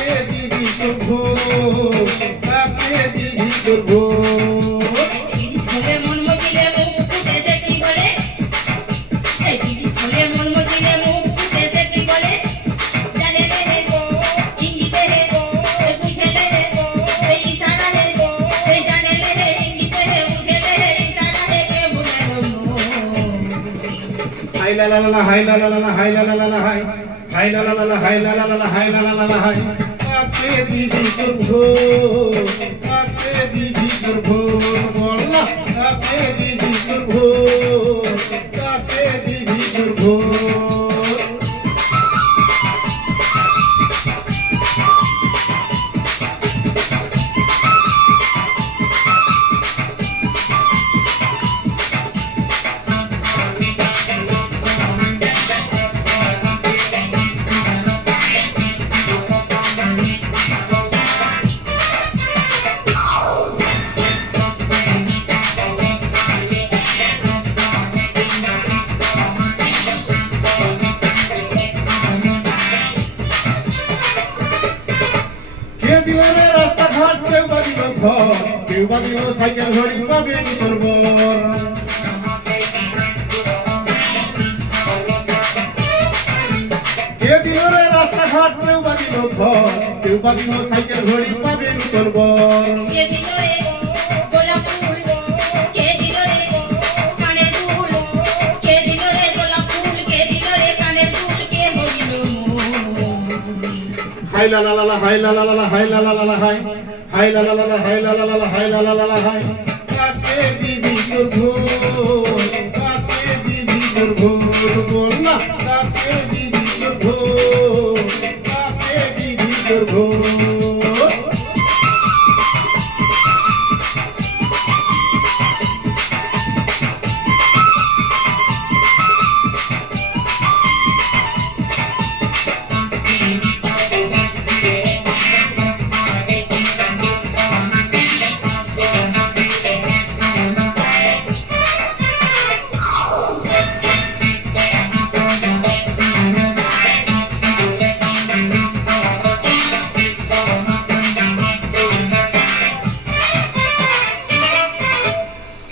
কাকে দিবি তোর ভোর, কাকে দিবি তোর ভোর। ঝোলে মন মজিলে মুখ ফুটেছে কি বলে, এই দিদি ঝোলে মন মজিলে মুখ ফুটেছে কি বলে, জানে রে হে গো ইঙ্গিতে হে গো বুঝেলে হে গো এই ইশারা হে গো এই জানে রে হে ইঙ্গিতে হে বুঝেলে হে ইশারা হে কে ভুলে গো। হাই লা লা লা হাই লা লা লা হাই লা লা লা হাই, হাই লা লা লা হাই লা লা লা হাই লা লা লা হাই। কাকে দিবি তোর ভোর, কাকে দিবি তোর ভোর, বল না কাকে দিবি তোর ভোর, কাকে দিবি তোর ভোর। কে দিল রে রাস্তাঘাট, কেউ বা দিল ঘর, কেউ বা দিল সাইকেল ঘড়ি, পাবে নি তোর বর। কে দিল রে রাস্তাঘাট, কেউ বা দিল ঘর, কেউ বা দিল সাইকেল ঘড়ি, পাবে নি তোর বর। কে দিল রে গো গোলাপ ফুল গো, কে দিল রে গো কানের দুল, কে দিল রে গোলাপ ফুল, কে দিল রে কানের দুল, কে বলিল হাই লা লা লা হাই লা লা লা হাই লা লা লা হাই, হাই লা লা লা হাই লা লা লা হাই লা লা লা হাই। কাকে দিবি তোর ভোর, কাকে দিবি তোর ভোর, বল না কাকে দিবি তোর ভোর, কাকে দিবি তোর ভোর।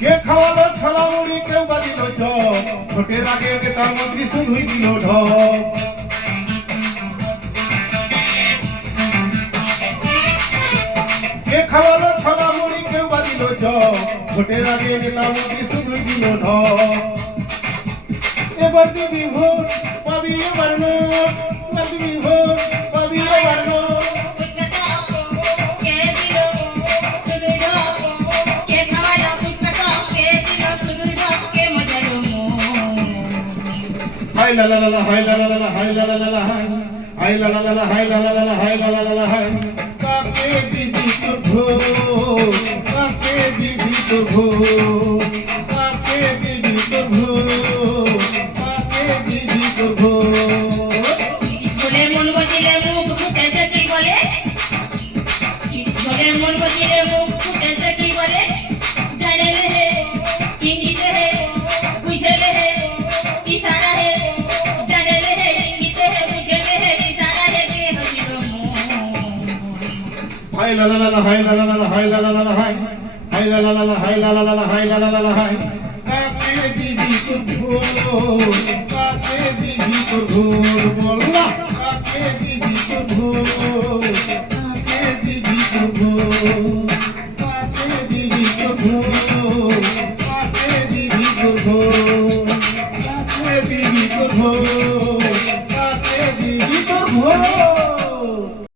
কে খাওয়ালো ছলা মুড়ি, কেউ বা দিল চপ, ভোটের আগে নেতা মন্ত্রী শুধুই দিল ঢপ। কে খাওয়ালো ছলা মুড়ি, কেউ বা দিল চপ, ভোটের আগে নেতা মন্ত্রী শুধুই দিল ঢপ। এবার দিবি ভোট, পাবি এবার নোট, এবার দিবি ভোট, পাবি এবার নোট। কে দিল শুধু ঢপ, কে খাওয়ালো ফুচকা টক, কে দিল শুধু ঢপ, কে মজালো হাই লা লা লা হাই লা লা লা হাই লা লা লা হাই, হাই লা লা লা হাই লা লা লা হাই লা লা লা হাই। কাকে দিবি তোর ভোর, কাকে দিবি তোর ভোর, কাকে দিবি তোর ভোর, কাকে দিবি তোর ভোর। ঝোলে মন বজিলে মুখ ফুটেছে কি বলে, ঝোলে মন বজিলে মুখ ফুটেছে কি বলে, জানে রে হে ইঙ্গিতে হে বুঝেলে হে ইশারা হে, জানে রে হে ইঙ্গিতে হে বুঝেলে হে ইশারা হে, কে হইল হাই লা লা লা হাই লা লা লা হাই লা লা লা হাই, হাই লা লা লা হাই লা লা লা হাই লা লা লা হাই। কাকে দিবি তোর ভোর, কাকে দিবি তোর ভোর, বল না কাকে দিবি তোর ভোর, কাকে দিবি তোর ভোর।